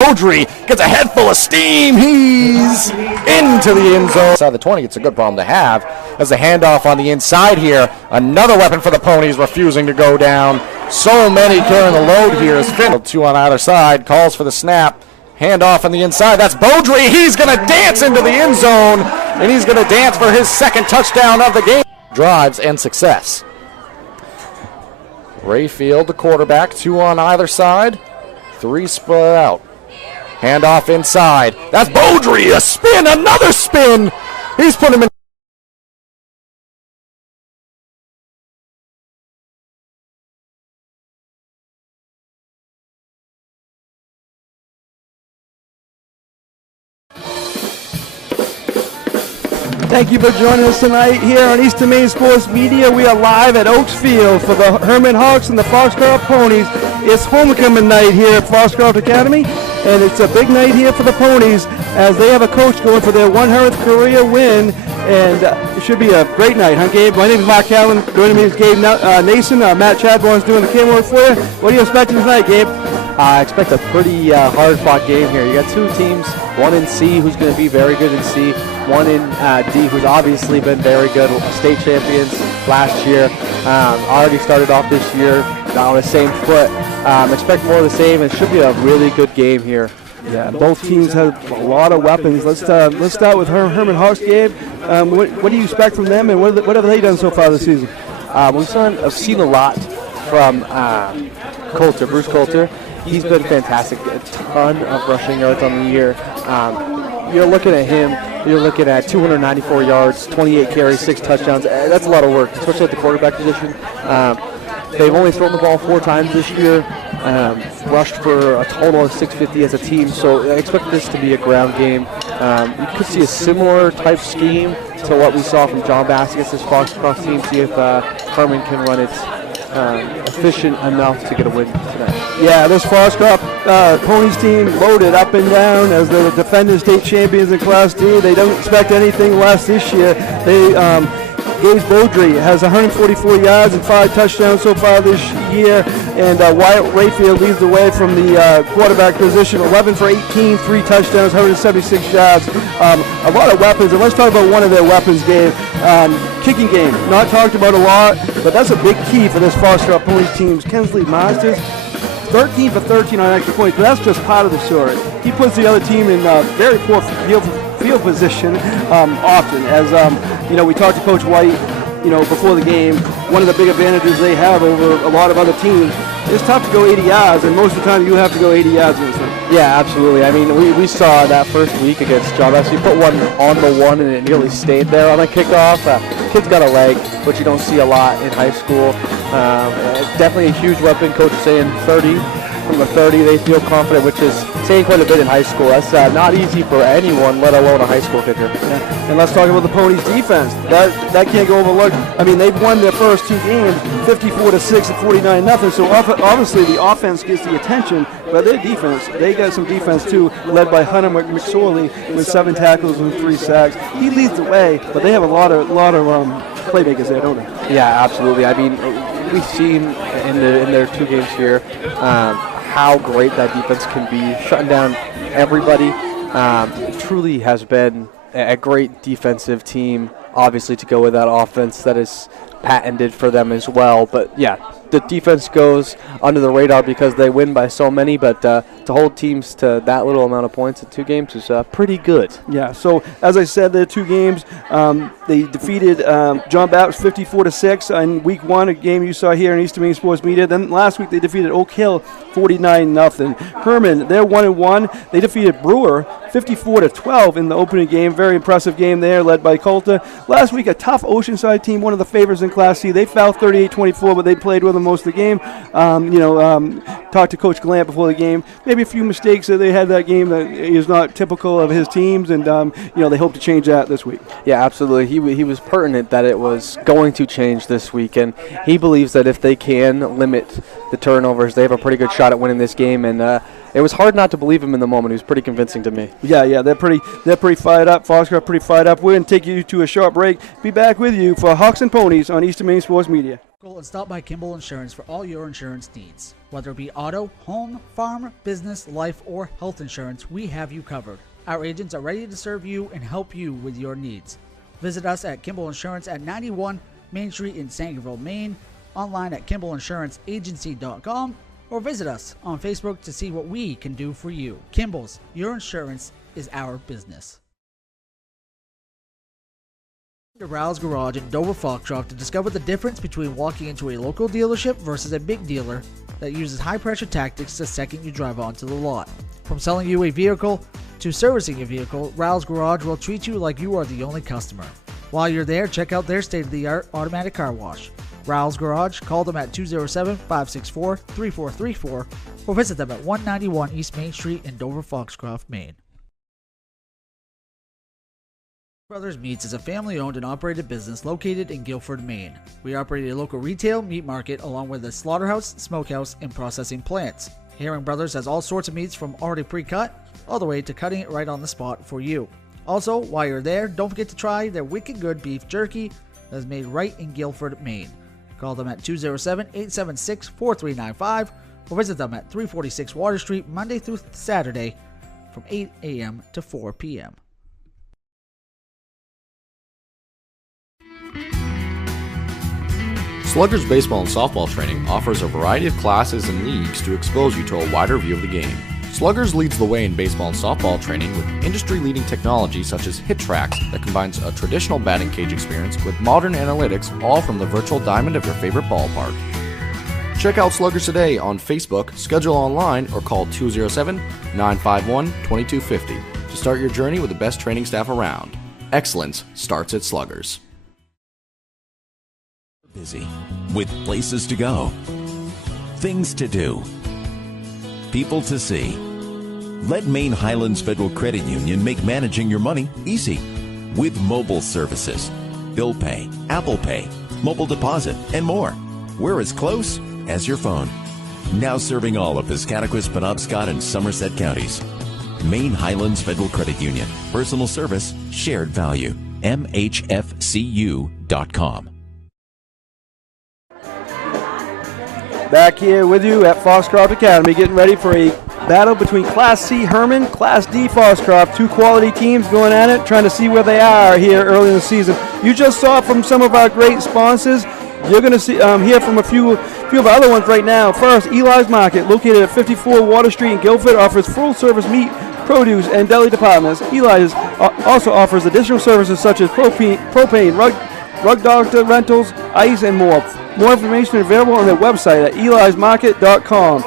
Beaudry gets a head full of steam. He's into the end zone. Inside the 20, it's a good problem to have. As the handoff on the inside here. Another weapon for the Ponies refusing to go down. So many carrying the load here as Finn. Two on either side. Calls for the snap. Handoff on the inside. That's Beaudry. He's going to dance into the end zone. And he's going to dance for his second touchdown of the game. Drives and success. Rayfield, the quarterback. Two on either side. Three spread out. Handoff inside. That's Beaudry. A spin. Another spin. He's put him in. Thank you for joining us tonight here on Eastern Maine Sports Media. We are live at Oaks Field for the Hermon Hawks and the Foxcroft Ponies. It's homecoming night here at Foxcroft Academy, and it's a big night here for the Ponies as they have a coach going for their 100th career win, and it should be a great night, huh, Gabe? My name is Mark Allen. Joining me is Gabe Nason. Matt Chadbourne's doing the camera work for you. What are you expecting tonight, Gabe? I expect a pretty hard-fought game here. You got two teams, one in C who's going to be very good in C, one in D who's obviously been very good, state champions last year. Already started off this year on the same foot. Expect more of the same. It should be a really good game here. Yeah, both teams have a lot of weapons. Let's start with Hermon Hawks, Gabe. What do you expect from them, and what have they done so far this season? I've seen a lot from Bruce Coulter. He's been fantastic. A ton of rushing yards on the year. You're looking at him. You're looking at 294 yards, 28 carries, 6 touchdowns. That's a lot of work, especially at the quarterback position. They've only thrown the ball 4 times this year, rushed for a total of 650 as a team, so I expect this to be a ground game. You could see a similar type scheme to what we saw from John Bass against this Foxcroft team, see if Hermon can run it efficient enough to get a win tonight. Yeah, this Foxcroft Ponies team loaded up and down as the defending state champions in Class D. They don't expect anything less this year. Gabe Beaudry has 144 yards and 5 touchdowns so far this year, and Wyatt Rayfield leads the way from the quarterback position, 11 for 18, 3 touchdowns, 176 yards. A lot of weapons, and let's talk about one of their weapons, Gabe. Kicking game, not talked about a lot, but that's a big key for this Foxcroft Ponies team. Kensley Masters, 13 for 13 on extra points, but that's just part of the story. He puts the other team in very poor field position often. As we talked to Coach White, before the game. One of the big advantages they have over a lot of other teams, it's tough to go 80 yards, and most of the time you have to go 80 yards in this one. Yeah, absolutely. I mean, we saw that first week against John Bass. You put one on the one, and it nearly stayed there on the kickoff. Kid's got a leg, which you don't see a lot in high school. Definitely a huge weapon. Coach is saying 30. From the 30, they feel confident, which is saying quite a bit in high school. That's not easy for anyone, let alone a high school kicker. Yeah. And let's talk about the Ponies' defense. That can't go overlooked. I mean, they've won their first 2 games, 54-6 and 49-0. So obviously the offense gets the attention, but their defense, they got some defense too, led by Hunter McSorley with 7 tackles and 3 sacks. He leads the way, but they have a lot of playmakers there, don't they? Yeah, absolutely. I mean, we've seen in their 2 games here how great that defense can be, shutting down everybody. It truly has been a great defensive team, obviously, to go with that offense that is patented for them as well. But, yeah, the defense goes under the radar because they win by so many, but to hold teams to that little amount of points in 2 games is pretty good. Yeah, so as I said, there are 2 games. They defeated John Baptist 54-6 in week 1, a game you saw here in Eastern Maine Sports Media. Then last week they defeated Oak Hill 49-0. Hermon, they're 1-1. They defeated Brewer 54-12 in the opening game. Very impressive game there, led by Coulter. Last week, a tough Oceanside team, one of the favorites in Class C. They fell 38-24, but they played with them most of the game. Talked to Coach Gallant before the game. Maybe a few mistakes that they had that game that is not typical of his teams, and they hope to change that this week. Yeah, absolutely. He was pertinent that it was going to change this week, and he believes that if they can limit the turnovers, they have a pretty good shot at winning this game. And it was hard not to believe him in the moment. He was pretty convincing to me. Yeah, they're pretty fired up. Foxcroft pretty fired up. We're going to take you to a short break. Be back with you for Hawks and Ponies on Eastern Maine Sports Media. And stop by Kimball Insurance for all your insurance needs. Whether it be auto, home, farm, business, life, or health insurance, we have you covered. Our agents are ready to serve you and help you with your needs. Visit us at Kimball Insurance at 91 Main Street in Sangerville, Maine, online at KimballInsuranceAgency.com, or visit us on Facebook to see what we can do for you. Kimball's, your insurance is our business. To Rouse Garage in Dover Foxcroft to discover the difference between walking into a local dealership versus a big dealer that uses high-pressure tactics the second you drive onto the lot. From selling you a vehicle to servicing your vehicle, Rouse Garage will treat you like you are the only customer. While you're there, check out their state-of-the-art automatic car wash. Rouse Garage, call them at 207-564-3434 or visit them at 191 East Main Street in Dover Foxcroft, Maine. Brothers Meats is a family-owned and operated business located in Guilford, Maine. We operate a local retail meat market along with a slaughterhouse, smokehouse, and processing plants. Herring Brothers has all sorts of meats from already pre-cut all the way to cutting it right on the spot for you. Also, while you're there, don't forget to try their wicked good beef jerky that is made right in Guilford, Maine. Call them at 207-876-4395 or visit them at 346 Water Street Monday through Saturday from 8 a.m. to 4 p.m. Sluggers Baseball and Softball Training offers a variety of classes and leagues to expose you to a wider view of the game. Sluggers leads the way in baseball and softball training with industry-leading technology such as Hit Tracks that combines a traditional batting cage experience with modern analytics, all from the virtual diamond of your favorite ballpark. Check out Sluggers today on Facebook, schedule online, or call 207-951-2250 to start your journey with the best training staff around. Excellence starts at Sluggers. Busy with places to go, things to do, people to see. Let Maine Highlands Federal Credit Union make managing your money easy with mobile services, bill pay, Apple Pay, mobile deposit, and more. We're as close as your phone. Now serving all of Piscataquis, Penobscot, and Somerset counties. Maine Highlands Federal Credit Union. Personal service, shared value. MHFCU.com. Back here with you at Foxcroft Academy, getting ready for a battle between Class C Hermon, Class D Foxcroft. Two quality teams going at it, trying to see where they are here early in the season. You just saw from some of our great sponsors. You're going to see hear from a few of the other ones right now. First, Eli's Market, located at 54 Water Street in Guilford, offers full-service meat, produce, and deli departments. Eli's also offers additional services such as propane, rug doctor rentals, ice, and more. More information available on their website at elismarket.com.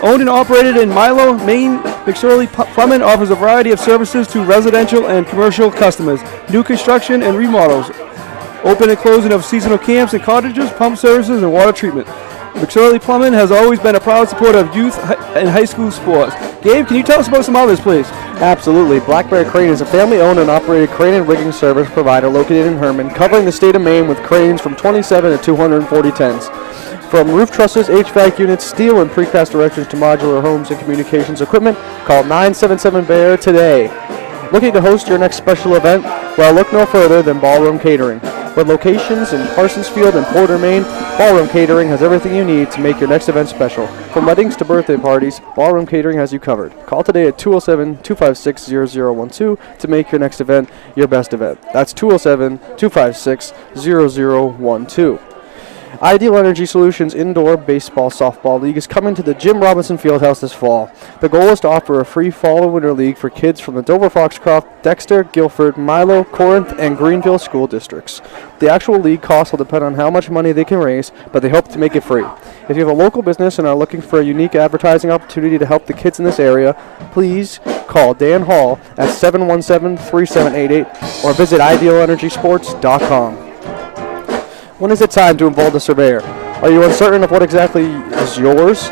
Owned and operated in Milo, Maine, McSorley Plumbing offers a variety of services to residential and commercial customers, new construction and remodels, open and closing of seasonal camps and cottages, pump services, and water treatment. McSorley Plumbing has always been a proud supporter of youth and high school sports. Gabe, can you tell us about some others, please? Absolutely. Black Bear Crane is a family-owned and operated crane and rigging service provider located in Hermon, covering the state of Maine with cranes from 27 to 240 tons. From roof trusses, HVAC units, steel and precast erections to modular homes and communications equipment, call 977-BEAR today. Looking to host your next special event? Well, look no further than Ballroom Catering. With locations in Parsonsfield and Porter, Maine, Ballroom Catering has everything you need to make your next event special. From weddings to birthday parties, Ballroom Catering has you covered. Call today at 207-256-0012 to make your next event your best event. That's 207-256-0012. Ideal Energy Solutions Indoor Baseball Softball League is coming to the Jim Robinson Fieldhouse this fall. The goal is to offer a free fall and winter league for kids from the Dover Foxcroft, Dexter, Guilford, Milo, Corinth, and Greenville school districts. The actual league cost will depend on how much money they can raise, but they hope to make it free. If you have a local business and are looking for a unique advertising opportunity to help the kids in this area, please call Dan Hall at 717-3788 or visit idealenergysports.com. When is it time to involve the surveyor? Are you uncertain of what exactly is yours?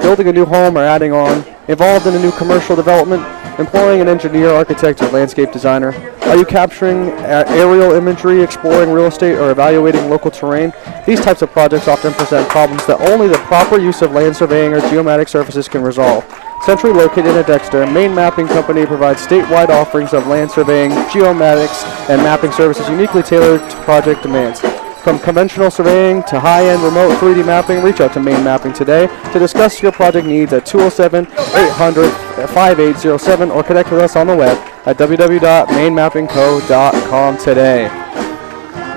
Building a new home or adding on? Involved in a new commercial development? Employing an engineer, architect, or landscape designer? Are you capturing aerial imagery, exploring real estate, or evaluating local terrain? These types of projects often present problems that only the proper use of land surveying or geomatic services can resolve. Centrally located in Dexter, Maine Mapping Company provides statewide offerings of land surveying, geomatics, and mapping services uniquely tailored to project demands. From conventional surveying to high-end remote 3D mapping, reach out to Maine Mapping today to discuss your project needs at 207-800-5807 or connect with us on the web at www.mainmappingco.com today.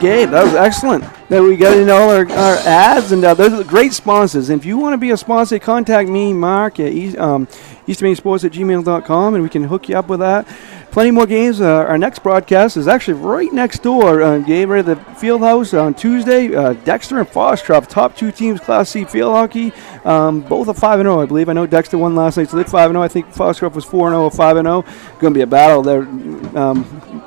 Gabe, that was excellent. Then we got in all our ads, and those are great sponsors. And if you want to be a sponsor, contact me, Mark, at eastmainsports@gmail.com, and we can hook you up with that. Plenty more games. Our next broadcast is actually right next door. Gabe, right at the Fieldhouse on Tuesday. Dexter and Foxcroft, top 2 teams, Class C field hockey. Both are 5-0, I believe. I know Dexter won last night, so they're 5-0. I think Foxcroft was 4-0 or 5-0. Going to be a battle there.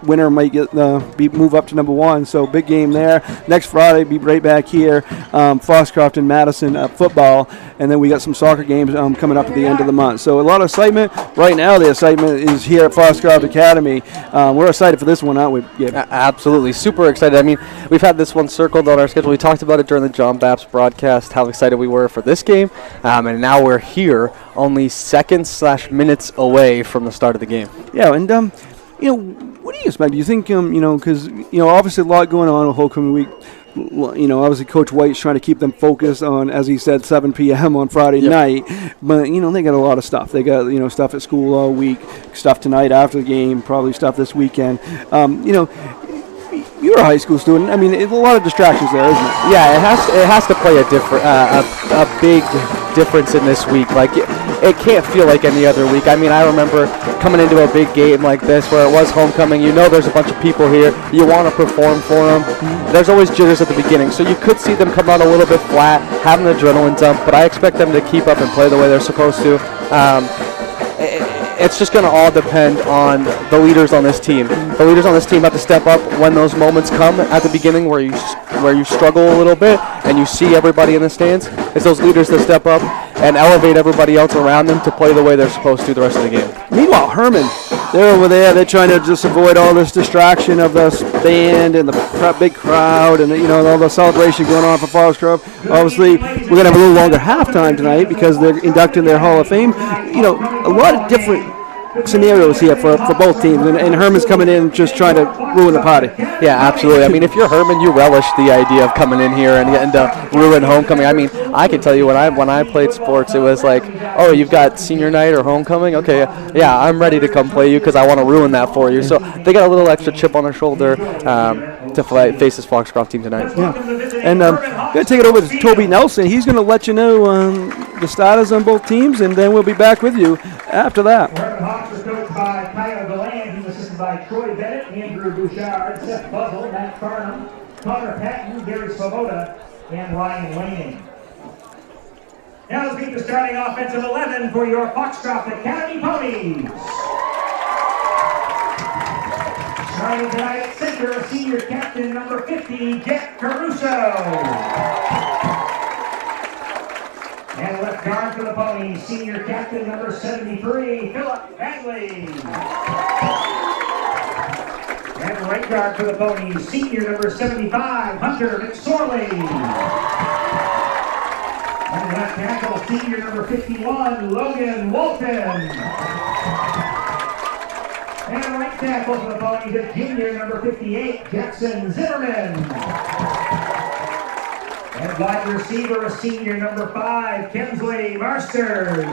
Winner might get move up to number 1. So big game there. Next Friday, be right back here. Foxcroft and Madison football, and then we got some soccer games coming up at the end of the month. So a lot of excitement right now. The excitement is here at Foxcroft Academy. We're excited for this one, aren't we? Yeah. Absolutely, super excited. I mean, we've had this one circled on our schedule. We talked about it during the John Baps broadcast, how excited we were for this game, and now we're here, only seconds/minutes away from the start of the game. Yeah, and what do you expect? Do you think, because, obviously a lot going on with homecoming week. Obviously Coach White's trying to keep them focused on, as he said, 7 p.m. on Friday night. But, they got a lot of stuff. They got, stuff at school all week, stuff tonight after the game, probably stuff this weekend. You're a high school student. I mean, a lot of distractions there, isn't it? Yeah, it has to play a big difference in this week. Like, it can't feel like any other week. I mean, I remember coming into a big game like this where it was homecoming. There's a bunch of people here. You want to perform for them. There's always jitters at the beginning, so you could see them come out a little bit flat, have an adrenaline dump, but I expect them to keep up and play the way they're supposed to. It's just going to all depend on the leaders on this team. The leaders on this team have to step up when those moments come at the beginning where you struggle a little bit and you see everybody in the stands. It's those leaders that step up and elevate everybody else around them to play the way they're supposed to the rest of the game. Meanwhile, Hermon, they're over there. They're trying to just avoid all this distraction of the band and the big crowd and, all the celebration going on for Foxcroft. Obviously, we're going to have a little longer halftime tonight because they're inducting their Hall of Fame. A lot of different scenarios here for both teams, and Hermon's coming in just trying to ruin the party. Yeah, absolutely. I mean, if you're Hermon, you relish the idea of coming in here and getting to ruin homecoming. I mean, I can tell you when I played sports, it was like, oh, you've got senior night or homecoming? Okay, yeah, I'm ready to come play you because I want to ruin that for you. So they got a little extra chip on their shoulder to face this Foxcroft team tonight. Yeah, and I'm going to take it over to Toby Nelson. He's going to let you know the starters on both teams, and then we'll be back with you after that. Hawks are coached by Kyle Deland. He's assisted by Troy Bennett, Andrew Bouchard, Seth Buzzle, Matt Farnham, Connor Patton, Gary Svoboda, and Ryan Lanning. Now let's meet the starting offensive 11 for your Foxcroft Academy Ponies. Starting tonight at center, senior captain number 50, Jack Caruso. And left guard for the Ponies, senior captain number 73, Philip Bagley. And right guard for the Ponies, senior number 75, Hunter McSorley. And left tackle, senior number 51, Logan Walton. And right tackle for the Ponies is junior number 58, Jackson Zimmerman. And wide receiver, senior number 5, Kensley Marsters.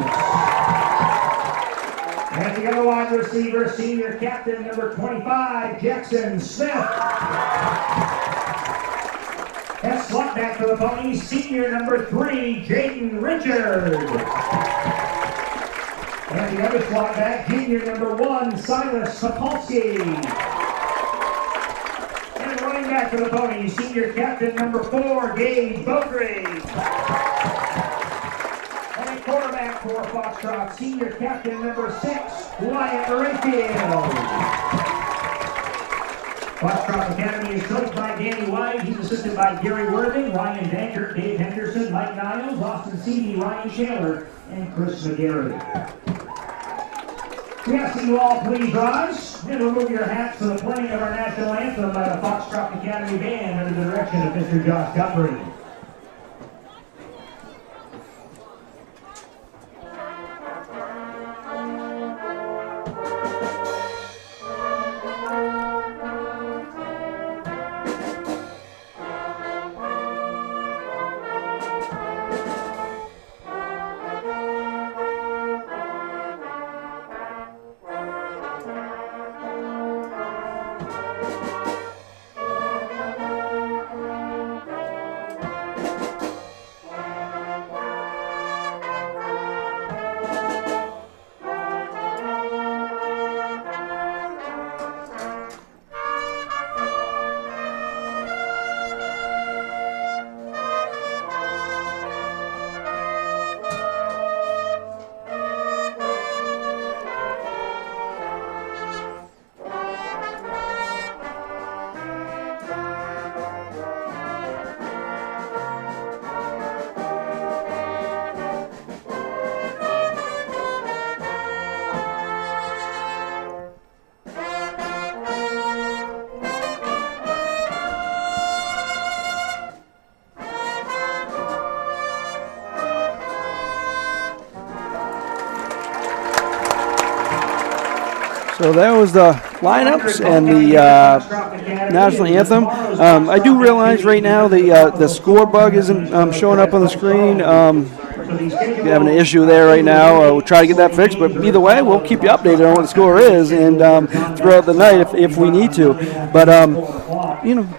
And the other wide receiver, senior captain number 25, Jackson Smith. And slot back for the Ponies, senior number 3, Jaden Richard. And the other slot back, junior number 1, Silas Sapolsky. And running back for the Ponies, senior captain number 4, Gage Beaugrave. And a quarterback for Foxcroft, senior captain number 6, Wyatt Rayfield. Foxcroft Academy is coached by Danny White. He's assisted by Gary Worthing, Ryan Dankert, Dave Henderson, Mike Niles, Austin Seavey, Ryan Shaler, and Chris McGarry. We ask that you all please rise and remove your hats for the playing of our national anthem by the Foxcroft Academy Band under the direction of Mr. Josh Guthrie. So that was the lineups and the national anthem. I do realize right now the score bug isn't showing up on the screen. We're having an issue there right now. We'll try to get that fixed, but either way, we'll keep you updated on what the score is and throughout the night if we need to. But,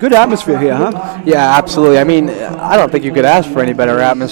good atmosphere here, huh? Yeah, absolutely. I mean, I don't think you could ask for any better atmosphere.